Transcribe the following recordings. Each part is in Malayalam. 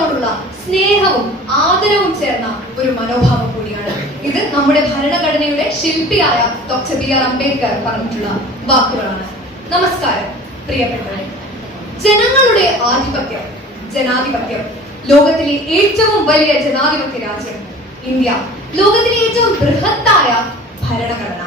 ജനങ്ങളോടുള്ള സ്നേഹവും ആദരവും ചേർന്ന ഒരു മനോഭാവം കൂടിയാണ്. ഇത് നമ്മുടെ ഭരണഘടനയുടെ ശില്പിയായ ഡോക്ടർ BR അംബേദ്കർ പറഞ്ഞിട്ടുള്ള വാക്കുകളാണ്. നമസ്കാരം പ്രിയപ്പെട്ടവരെ. ജനങ്ങളുടെ ആധിപത്യം, ജനാധിപത്യം, ലോകത്തിലെ ഏറ്റവും വലിയ ജനാധിപത്യ രാജ്യം ഇന്ത്യ, ലോകത്തിലെ ഏറ്റവും ബൃഹത്തായ ഭരണഘടന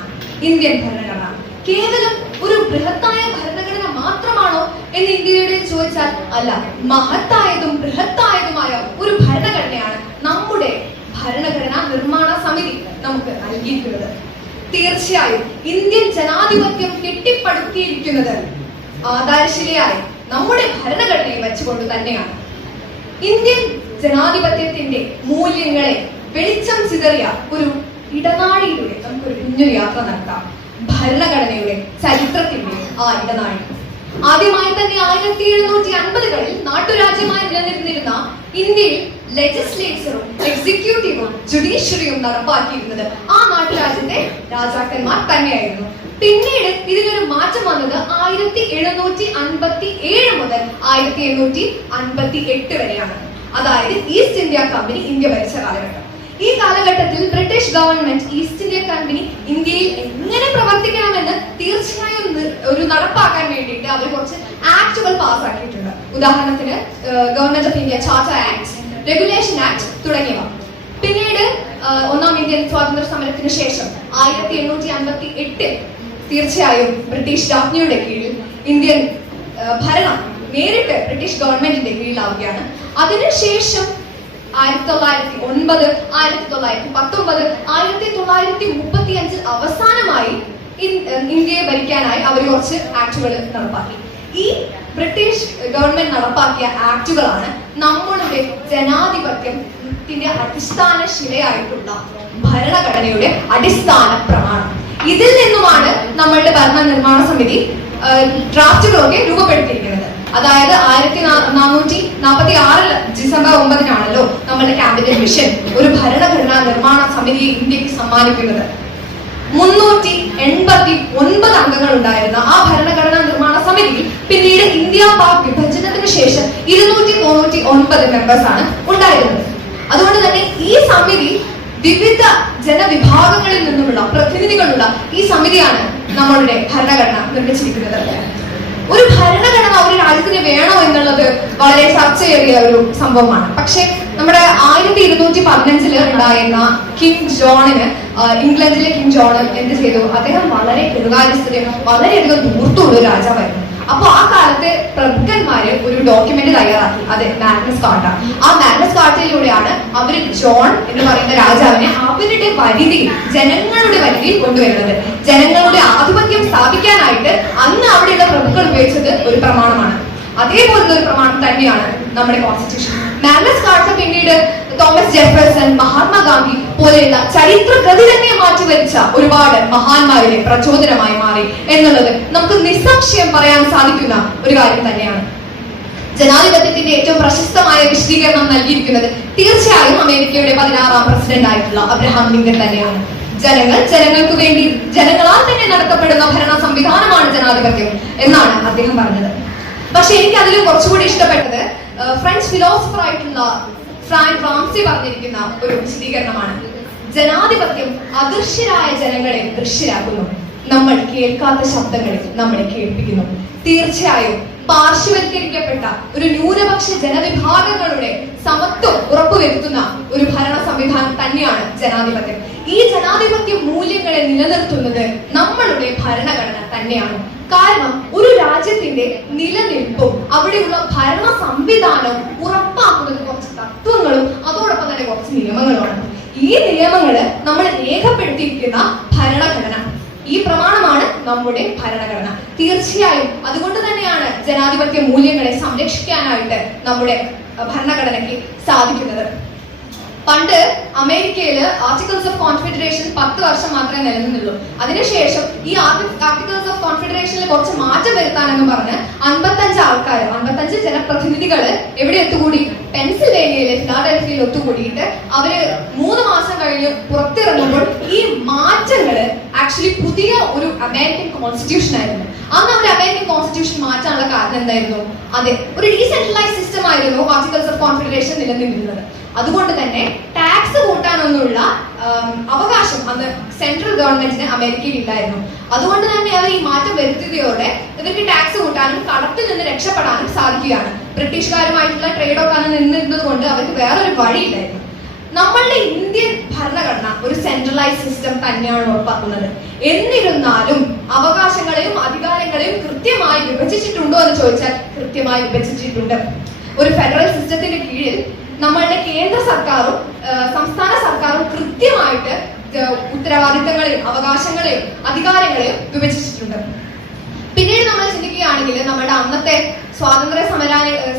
ഇന്ത്യൻ ഭരണഘടന. കേവലം ഒരു ബൃഹത്തായ ഭരണഘടന മാത്രമാണോ എന്ന് ഇന്ത്യയുടെ ചോദിച്ചാൽ അല്ല. മഹത്തായതും ബൃഹത്തായതുമായ ഒരു ഭരണഘടനയാണ് നമ്മുടെ ഭരണഘടനാ നിർമ്മാണ സമിതി നമുക്ക് നൽകിയിട്ടുള്ളത്. തീർച്ചയായും ഇന്ത്യൻ ജനാധിപത്യം കെട്ടിപ്പടുത്തിയിരിക്കുന്നത് ആധാരശിലയായി നമ്മുടെ ഭരണഘടനയെ വെച്ചുകൊണ്ട് തന്നെയാണ്. ഇന്ത്യൻ ജനാധിപത്യത്തിന്റെ മൂല്യങ്ങളെ വെളിച്ചം ചിതറിയ ഒരു ഇടനാഴിയിലൂടെ നമുക്കൊരു കുഞ്ഞൊരു യാത്ര നടത്താം. ഭരണഘടനയുടെ ചരിത്രത്തിന്റെ ആ ഇടനാഴി. ആദ്യമായി തന്നെ 1750കളിൽ നാട്ടുരാജ്യമായി നിലനിന്നിരുന്ന ഇന്ത്യയിൽ ലെജിസ്ലേച്ചറും എക്സിക്യൂട്ടീവും ജുഡീഷ്യറിയും നടപ്പാക്കിയിരുന്നത് ആ നാട്ടുരാജ്യത്തെ രാജാക്കന്മാർ തന്നെയായിരുന്നു. പിന്നീട് ഇതിലൊരു മാറ്റം വന്നത് 1757 മുതൽ 1858 വരെയാണ്. അതായത് ഈസ്റ്റ് ഇന്ത്യ കമ്പനി ഇന്ത്യ ഭരിച്ച കാലഘട്ടം. ഈ കാലഘട്ടത്തിൽ British government east India company ഇന്ത്യയിൽ എങ്ങനെ പ്രവർത്തിക്കണമെന്ന് തീർച്ചയായും ഒരു നടപ്പാക്കാൻ വേണ്ടിയിട്ട് അവർ കുറച്ച് ആക്ടുകൾ പാസ്സാക്കിയിട്ടുണ്ട്. ഉദാഹരണത്തിന് government of India charter act, regulation act തുടങ്ങിയവ. പിന്നീട് ഒന്നാം ഇന്ത്യൻ സ്വാതന്ത്ര്യ സമരത്തിന് ശേഷം 1858 തീർച്ചയായും ബ്രിട്ടീഷ് രാജ്ഞിയുടെ കീഴിൽ ഇന്ത്യൻ ഭരണം നേരിട്ട് ബ്രിട്ടീഷ് ഗവൺമെന്റിന്റെ കീഴിലാവുകയാണ്. അതിനുശേഷം 1909, 1919, 1935 അവസാനമായി ഇന്ത്യയെ ഭരിക്കാനായി അവർ കുറച്ച് ആക്ടുകൾ നടപ്പാക്കി. ഈ ബ്രിട്ടീഷ് ഗവൺമെന്റ് നടപ്പാക്കിയ ആക്ടുകളാണ് നമ്മളുടെ ജനാധിപത്യത്തിന്റെ അടിസ്ഥാന ശിലയായിട്ടുള്ള ഭരണഘടനയുടെ അടിസ്ഥാന പ്രമാണം. ഇതിൽ നിന്നുമാണ് നമ്മളുടെ ഭരണ നിർമ്മാണ സമിതി ഡ്രാഫ്റ്റുകളൊക്കെ രൂപപ്പെടുത്തിയിരിക്കുന്നത്. അതായത് 1446 ഡിസംബർ 9 നമ്മുടെ ക്യാബിനറ്റ് മിഷൻ ഒരു ഭരണഘടനാ നിർമ്മാണ സമിതിയെ ഇന്ത്യക്ക് സമ്മാനിക്കുന്നത്. 389 അംഗങ്ങൾ ഉണ്ടായിരുന്ന ആ ഭരണഘടനാ നിർമ്മാണ സമിതിയിൽ പിന്നീട് ഇന്ത്യ പാക് വിഭജനത്തിന് ശേഷം 299 മെമ്പേഴ്സ് ആണ് ഉണ്ടായിരുന്നത്. അതുകൊണ്ട് തന്നെ ഈ സമിതി വിവിധ ജനവിഭാഗങ്ങളിൽ നിന്നുമുള്ള പ്രതിനിധികളുള്ള ഈ സമിതിയാണ് നമ്മളുടെ ഭരണഘടന നിർമ്മിച്ചിരിക്കുന്നത്. ഒരു ഭരണഘടന ഒരു രാജ്യത്തിന് വേണോ എന്നുള്ളത് വളരെ ചർച്ചയേറിയ ഒരു സംഭവമാണ്. പക്ഷെ നമ്മുടെ 1215 ഉണ്ടായിരുന്ന കിങ് ജോണിന്, ഇംഗ്ലണ്ടിലെ കിങ് ജോൺ എന്ത് ചെയ്തു? അദ്ദേഹം വളരെ കെടുകാര്യസ്ഥതയും വളരെയധികം ധൂർത്തുള്ള ഒരു രാജാവായിരുന്നു. അപ്പൊ ആ കാലത്തെ പ്രഭുക്കന്മാര് ഒരു ഡോക്യുമെന്റ് തയ്യാറാക്കി, അത് മാഗ്നസ് കാർട്ട. ആ മാഗ്നസ് കാർട്ടയിലൂടെയാണ് അവര് ജോൺ എന്ന് പറയുന്ന രാജാവിനെ അവരുടെ പരിധിയിൽ, ജനങ്ങളുടെ പരിധിയിൽ കൊണ്ടുവരുന്നത്. ജനങ്ങളുടെ ആധിപത്യം സ്ഥാപിക്കാനായിട്ട് അന്ന് അവിടെയുള്ള പ്രഭുക്കൾ ഉപയോഗിച്ചത് ഒരു പ്രമാണമാണ്. അതേപോലത്തെ ഒരു പ്രമാണം തന്നെയാണ് നമ്മുടെ കോൺസ്റ്റിറ്റ്യൂഷൻ. മാഗ്നസ് കാർട്ട പിന്നീട് തോമസ് ജെഫേഴ്സൺ, മഹാത്മാഗാന്ധി പോലെയുള്ള ചരിത്ര ഗതി തന്നെ മാറ്റിവരിച്ച ഒരുപാട് മഹാന്മാരുടെ പ്രചോദനമായി മാറി എന്നുള്ളത് നമുക്ക് നിസ്സംശയം പറയാൻ സാധിക്കുന്ന ഒരു കാര്യം തന്നെയാണ്. ജനാധിപത്യത്തിന്റെ ഏറ്റവും പ്രശസ്തമായ വിശദീകരണം നൽകിയിരിക്കുന്നത് തീർച്ചയായും അമേരിക്കയുടെ 16ാം പ്രസിഡന്റ് ആയിട്ടുള്ള അബ്രഹാം ലിങ്കൺ തന്നെയാണ്. ജനങ്ങൾ, ജനങ്ങൾക്ക് വേണ്ടി, ജനങ്ങളാൽ തന്നെ നടത്തപ്പെടുന്ന ഭരണ സംവിധാനമാണ് ജനാധിപത്യം എന്നാണ് അദ്ദേഹം പറഞ്ഞത്. പക്ഷെ എനിക്ക് അതിൽ കുറച്ചുകൂടി ഇഷ്ടപ്പെട്ടത് ഫ്രഞ്ച് ഫിലോസഫർ ആയിട്ടുള്ള ഫ്രാങ്ക് റാംസി പറഞ്ഞിരിക്കുന്ന ഒരു വിശദീകരണമാണ്. ജനാധിപത്യം അദൃശ്യരായ ജനങ്ങളെ ദൃശ്യരാക്കുന്നു, നമ്മൾ കേൾക്കാത്ത ശബ്ദങ്ങളെ നമ്മളെ കേൾപ്പിക്കുന്നു. തീർച്ചയായും പാർശ്വവൽക്കരിക്കപ്പെട്ട ഒരു ന്യൂനപക്ഷ ജനവിഭാഗങ്ങളുടെ സമത്വം ഉറപ്പുവരുത്തുന്ന ഒരു ഭരണ സംവിധാനം തന്നെയാണ് ജനാധിപത്യം. ഈ ജനാധിപത്യ മൂല്യങ്ങളെ നിലനിർത്തുന്നത് നമ്മളുടെ ഭരണഘടന തന്നെയാണ്. കാരണം ഒരു രാജ്യത്തിന്റെ നിലനിൽപ്പും അവിടെയുള്ള ഭരണ സംവിധാനവും ഉറപ്പാക്കുന്നത് കുറച്ച് തത്വങ്ങളും അതോടൊപ്പം തന്നെ കുറച്ച് നിയമങ്ങളുമാണ്. ഈ നിയമങ്ങള് നമ്മൾ രേഖപ്പെടുത്തിയിരിക്കുന്ന ഭരണഘടന, ഈ പ്രമാണമാണ് നമ്മുടെ ഭരണഘടന. തീർച്ചയായും അതുകൊണ്ട് തന്നെയാണ് ജനാധിപത്യ മൂല്യങ്ങളെ സംരക്ഷിക്കാനായിട്ട് നമ്മുടെ ഭരണഘടനയ്ക്ക് സാധിക്കുന്നത്. പണ്ട് അമേരിക്കയില് ആർട്ടിക്കിൾസ് ഓഫ് കോൺഫെഡറേഷൻ 10 വർഷം മാത്രമേ നിലനിന്നുള്ളൂ. അതിനുശേഷം ഈ ആർട്ടിക്കിൾസ് ഓഫ് കോൺഫെഡറേഷനിൽ കുറച്ച് മാറ്റം വരുത്താനെന്ന് പറഞ്ഞ് 55 ജനപ്രതിനിധികള് എവിടെ ഒത്തുകൂടി? പെൻസിൽവേനിയയിലെ ഫിലാഡൽഫിയയിൽ ഒത്തുകൂടിയിട്ട് അവര് 3 മാസം കഴിഞ്ഞ് പുറത്തിറങ്ങുമ്പോൾ ഈ മാറ്റങ്ങള് ആക്ച്വലി പുതിയ ഒരു അമേരിക്കൻ കോൺസ്റ്റിറ്റ്യൂഷൻ ആയിരുന്നു. അന്ന് അവർ അമേരിക്കൻ കോൺസ്റ്റിറ്റ്യൂഷൻ മാറ്റാനുള്ള കാരണം എന്തായിരുന്നു? അതെ, ഒരു ഡീസെൻട്രലൈസ് സിസ്റ്റം ആയിരുന്നു ആർട്ടിക്കിൾസ് ഓഫ് കോൺഫെഡറേഷൻ നിലനിന്നിരുന്നത്. അതുകൊണ്ട് തന്നെ ടാക്സ് കൂട്ടാനൊന്നുള്ള അവകാശം അന്ന് സെൻട്രൽ ഗവൺമെന്റിന് അമേരിക്കയിൽ ഇല്ലായിരുന്നു. അതുകൊണ്ട് തന്നെ അവർ ഈ മാറ്റം വരുത്തിയതോടെ ഇവർക്ക് ടാക്സ് കൂട്ടാനും കടത്തിൽ നിന്ന് രക്ഷപ്പെടാനും സാധിക്കുകയാണ്. ബ്രിട്ടീഷുകാരുമായിട്ടുള്ള ട്രേഡ് ഒക്കെ അന്ന് നിന്നിരുന്നത് കൊണ്ട് അവർക്ക് വേറൊരു വഴിയില്ലായിരുന്നു. നമ്മളുടെ ഇന്ത്യൻ ഭരണഘടന ഒരു സെൻട്രലൈസ് സിസ്റ്റം തന്നെയാണ് ഉറപ്പാക്കുന്നത്. എന്നിരുന്നാലും അവകാശങ്ങളെയും അധികാരങ്ങളെയും കൃത്യമായി വിഭജിച്ചിട്ടുണ്ടോ എന്ന് ചോദിച്ചാൽ കൃത്യമായി വിഭജിച്ചിട്ടുണ്ട്. ഒരു ഫെഡറൽ സിസ്റ്റത്തിന്റെ കീഴിൽ നമ്മളുടെ കേന്ദ്ര സർക്കാരും സംസ്ഥാന സർക്കാരും കൃത്യമായിട്ട് ഉത്തരവാദിത്തങ്ങളെയും അവകാശങ്ങളെയും അധികാരങ്ങളെയും വിഭജിച്ചിട്ടുണ്ട്. പിന്നീട് നമ്മൾ ചിന്തിക്കുകയാണെങ്കിൽ നമ്മുടെ അന്നത്തെ സ്വാതന്ത്ര്യ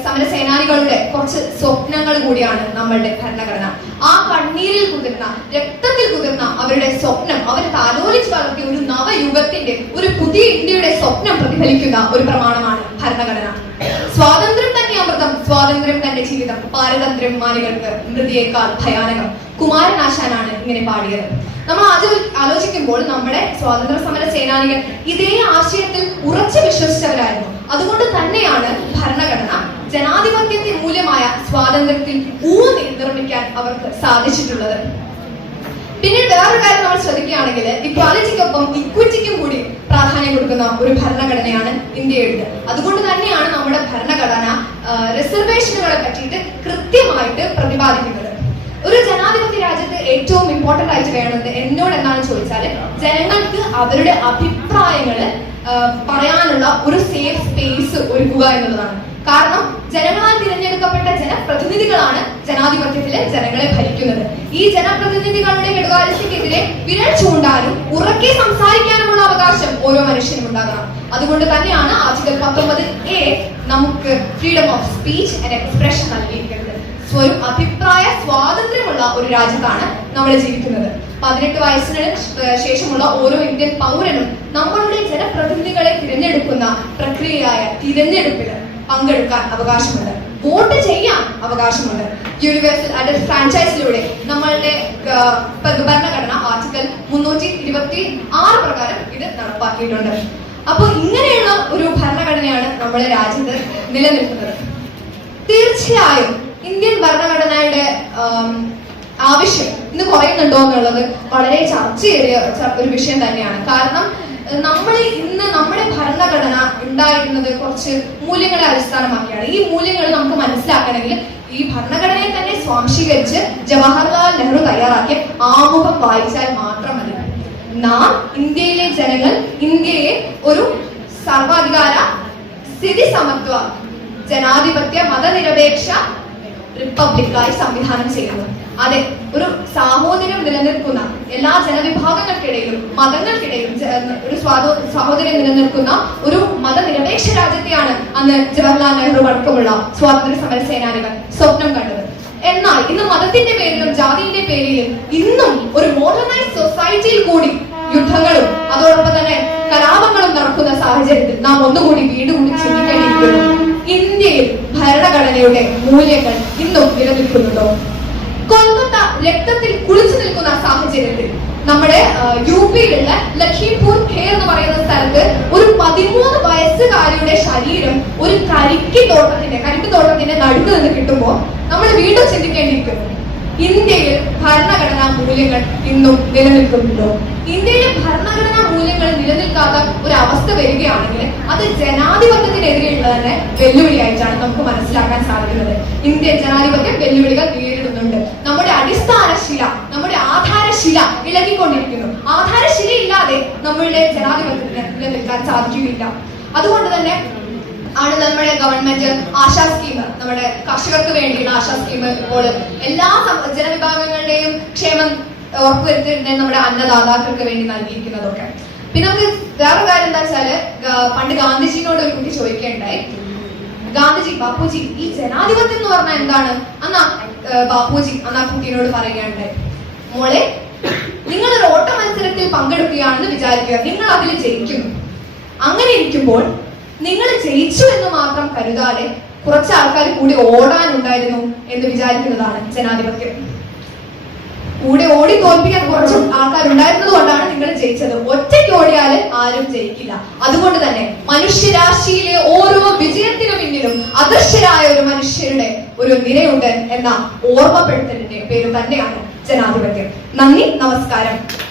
സമര സേനാനികളുടെ കുറച്ച് സ്വപ്നങ്ങൾ കൂടിയാണ് നമ്മളുടെ ഭരണഘടന. ആ കണ്ണീരിൽ കുതിർന്ന രക്തത്തിൽ കുതിർന്ന അവരുടെ സ്വപ്നം, അവർ താലോലിച്ച് വളർത്തിയ ഒരു നവയുഗത്തിന്റെ ഒരു പുതിയ ഇന്ത്യയുടെ സ്വപ്നം പ്രതിഫലിക്കുന്ന ഒരു പ്രമാണമാണ് ഭരണഘടന. സ്വാതന്ത്ര്യം തന്നെ അമൃതം, സ്വാതന്ത്ര്യം തന്നെ ജീവിതം, പാരതന്ത്ര്യം മാനികൾക്ക് മൃതിയേക്കാൾ ഭയാനകം. കുമാരനാശാനാണ് ഇങ്ങനെ പാടിയത്. നമ്മൾ ആലോചിക്കുമ്പോൾ നമ്മുടെ സ്വാതന്ത്ര്യ സമര സേനാനികൾ ഇതേ ആശയത്തിൽ ഉറച്ചു വിശ്വസിച്ചവരായിരുന്നു. അതുകൊണ്ട് തന്നെയാണ് ഭരണഘടന ജനാധിപത്യത്തിന്റെ മൂല്യമായ സ്വാതന്ത്ര്യത്തിൽ ഊന്നി നിർമ്മിക്കാൻ അവർക്ക് സാധിച്ചിട്ടുള്ളത്. പിന്നീട് വേറൊരു കാര്യം നമ്മൾ ശ്രദ്ധിക്കുകയാണെങ്കിൽ ഇക്വാലിറ്റിക്കൊപ്പം ഇക്വിറ്റിക്കും കൂടി പ്രാധാന്യം കൊടുക്കുന്ന ഒരു ഭരണഘടനയാണ് ഇന്ത്യയുടേത്. അതുകൊണ്ട് തന്നെയാണ് നമ്മുടെ ഭരണഘടന റിസർവേഷനുകളെ പറ്റിയിട്ട് കൃത്യമായിട്ട് പ്രതിപാദിക്കുന്നത്. ഒരു ജനാധിപത്യ രാജ്യത്ത് ഏറ്റവും ഇമ്പോർട്ടന്റ് ആയിട്ട് വേണ്ടത് എന്നോട് എന്താണെന്ന് ചോദിച്ചാൽ ജനങ്ങൾക്ക് അവരുടെ അഭിപ്രായങ്ങൾ പറയാനുള്ള ഒരു സേഫ് സ്പേസ് ഒരുക്കുക എന്നുള്ളതാണ്. കാരണം ജനങ്ങളാൽ തിരഞ്ഞെടുക്കപ്പെട്ട ജനപ്രതിനിധികളാണ് ജനാധിപത്യത്തിലെ ജനങ്ങളെ ഭരിക്കുന്നത്. ഈ ജനപ്രതിനിധികളുടെ കെടുകാര്യസ്ഥയ്ക്കെതിരെ വിരൽ ചൂണ്ടാനും ഉറക്കെ സംസാരിക്കാനുമുള്ള അവകാശം ഓരോ മനുഷ്യനും ഉണ്ടാകണം. അതുകൊണ്ട് തന്നെയാണ് ആർട്ടിക്കിൾ 19A നമുക്ക് freedom of speech and expression നൽകിയിരിക്കുന്നത്. സ്വയം അഭിപ്രായ സ്വാതന്ത്ര്യമുള്ള ഒരു രാജ്യത്താണ് നമ്മൾ ജീവിക്കുന്നത്. 18 വയസ്സിന് ശേഷമുള്ള ഓരോ ഇന്ത്യൻ പൗരനും നമ്മളുടെ ജനപ്രതിനിധികളെ തിരഞ്ഞെടുക്കുന്ന പ്രക്രിയയായ തിരഞ്ഞെടുപ്പില് പങ്കെടുക്കാൻ അവകാശമുണ്ട്, വോട്ട് ചെയ്യാൻ അവകാശമുണ്ട്. യൂണിവേഴ്സൽ അഡൽട്ട് ഫ്രാഞ്ചൈസിലൂടെ നമ്മളുടെ ഭരണഘടന ആർട്ടിക്കിൾ 326 പ്രകാരം ഇത് നടപ്പാക്കിയിട്ടുണ്ട്. അപ്പോൾ ഇങ്ങനെയുള്ള ഒരു ഭരണഘടനയാണ് നമ്മുടെ രാജ്യത്ത് നിലനിൽക്കുന്നത്. തീർച്ചയായും ഇന്ത്യൻ ഭരണഘടനയുടെ ആവശ്യം ഇന്ന് കുറയുന്നുണ്ടോ എന്നുള്ളത് വളരെ ചർച്ചയേറിയ ഒരു വിഷയം തന്നെയാണ്. കാരണം നമ്മൾ ഇന്ന് നമ്മുടെ ഭരണഘടന ഉണ്ടായിരുന്നത് കുറച്ച് മൂല്യങ്ങളെ അടിസ്ഥാനമാക്കിയാണ്. ഈ മൂല്യങ്ങൾ നമുക്ക് മനസ്സിലാക്കണമെങ്കിൽ ഈ ഭരണഘടനയെ തന്നെ സ്വാംശീകരിച്ച് ജവഹർലാൽ നെഹ്റു തയ്യാറാക്കിയ ആമുഖം വായിച്ചാൽ മാത്രം മതി. നാം ഇന്ത്യയിലെ ജനങ്ങൾ ഇന്ത്യയെ ഒരു സർവാധികാര സ്ഥിതി സമത്വ ജനാധിപത്യ മതനിരപേക്ഷ റിപ്പബ്ലിക്കായി സംവിധാനം ചെയ്യുന്നു. അതെ, ഒരു സാഹോദര്യം നിലനിൽക്കുന്ന എല്ലാ ജനവിഭാഗങ്ങൾക്കിടയിലും മതങ്ങൾക്കിടയിലും ഒരു സാഹോദര്യം നിലനിൽക്കുന്ന ഒരു മതനിരപേക്ഷ രാജ്യത്തെയാണ് അന്ന് ജവഹർലാൽ നെഹ്റു അടക്കമുള്ള സ്വാതന്ത്ര്യ സമര സേനാനികൾ സ്വപ്നം കണ്ടത്. എന്നാൽ ഇന്ന് മതത്തിന്റെ പേരിലും ജാതിയുടെ പേരിലും ഇന്നും ഒരു മോഡേണൈസ് സൊസൈറ്റിയിൽ കൂടി യുദ്ധങ്ങളും അതോടൊപ്പം തന്നെ കലാപങ്ങളും നടക്കുന്ന സാഹചര്യത്തിൽ നാം ഒന്നുകൂടി വീണ്ടും ചിന്തിക്കേണ്ടിയിരിക്കുന്നു. ഇന്ത്യയിൽ ഭരണഘടനയുടെ മൂല്യങ്ങൾ ഇന്നും നിലനിൽക്കുന്നുണ്ടോ? കൊൽക്കത്ത രക്തത്തിൽ കുളിച്ചു നിൽക്കുന്ന സാഹചര്യത്തിൽ നമ്മുടെ യുപിയിലുള്ള ലഖീംപൂർ ഖേർ എന്ന് പറയുന്ന സ്ഥലത്ത് ഒരു 13 വയസ്സുകാരിയുടെ ശരീരം ഒരു കരിക്ക് തോട്ടത്തിന്റെ നടുക്ക് നിന്ന് കിട്ടുമ്പോൾ നമ്മൾ വീണ്ടും ചിന്തിക്കേണ്ടിയിരിക്കുന്നു, ഇന്ത്യയിൽ ഭരണഘടനാ മൂല്യങ്ങൾ ഇന്നും നിലനിൽക്കുന്നുണ്ടോ? ഇന്ത്യയിലെ ഭരണഘടനാ മൂല്യങ്ങൾ നിലനിൽക്കാത്ത ഒരു അവസ്ഥ വരികയാണെങ്കിൽ അത് ജനാധിപത്യത്തിനെതിരെയുള്ള തന്നെ വെല്ലുവിളിയായിട്ടാണ് നമുക്ക് മനസ്സിലാക്കാൻ സാധിക്കുന്നത്. ഇന്ത്യൻ ജനാധിപത്യം വെല്ലുവിളികൾ നേരിടുന്നുണ്ട്. നമ്മുടെ അടിസ്ഥാന ശില, നമ്മുടെ ആധാരശില ഇളകിക്കൊണ്ടിരിക്കുന്നു. ആധാരശില ഇല്ലാതെ നമ്മളുടെ ജനാധിപത്യത്തിന് നിലനിൽക്കാൻ സാധിക്കുകയില്ല. അതുകൊണ്ട് തന്നെ ആണ് നമ്മുടെ ഗവൺമെന്റ് ആശാ സ്കീം, നമ്മുടെ കർഷകർക്ക് വേണ്ടിയുള്ള ആശാ സ്കീം ഇപ്പോൾ എല്ലാ ജനവിഭാഗങ്ങളുടെയും ക്ഷേമം ഉറപ്പുവരുത്തിയിട്ട് നമ്മുടെ അന്നദാതാക്കൾക്ക് വേണ്ടി നൽകിയിരിക്കുന്നതൊക്കെ. പിന്നെ നമുക്ക് വേറൊരു കാര്യം എന്താ വെച്ചാല്, പണ്ട് ഗാന്ധിജിനോട് ഒരു കുട്ടി ചോദിക്കേണ്ടായി, ഗാന്ധിജി, ബാപ്പുജി, ഈ ജനാധിപത്യം എന്ന് പറഞ്ഞാൽ എന്താണ്? ബാപ്പുജി അന്ന് ആ കുട്ടീനോട് പറയുകയുണ്ടായി, മോളെ, നിങ്ങളൊരു ഓട്ട മത്സരത്തിൽ പങ്കെടുക്കുകയാണെന്ന് വിചാരിക്കുക, നിങ്ങൾ അതിൽ ജയിക്കുന്നു. അങ്ങനെ ഇരിക്കുമ്പോൾ നിങ്ങൾ ജയിച്ചു എന്ന് മാത്രം കരുതാതെ കുറച്ച് ആൾക്കാർ കൂടി ഓടാനുണ്ടായിരുന്നു എന്ന് വിചാരിക്കുന്നതാണ് ജനാധിപത്യം. കൂടെ ഓടി തോൽപ്പിക്കാൻ കുറച്ച് ആൾക്കാരുണ്ടായിരുന്നത് കൊണ്ടാണ് നിങ്ങൾ ജയിച്ചത്. ഒറ്റയ്ക്ക് ഓടിയാല് ആരും ജയിക്കില്ല. അതുകൊണ്ട് തന്നെ മനുഷ്യരാശിയിലെ ഓരോ വിജയത്തിനു പിന്നിലും അദൃശ്യരായ ഒരു മനുഷ്യരുടെ ഒരു നിരയുണ്ട് എന്ന ഓർമ്മപ്പെടുത്തലിന്റെ പേര് തന്നെയാണ് ജനാധിപത്യം. നന്ദി, നമസ്കാരം.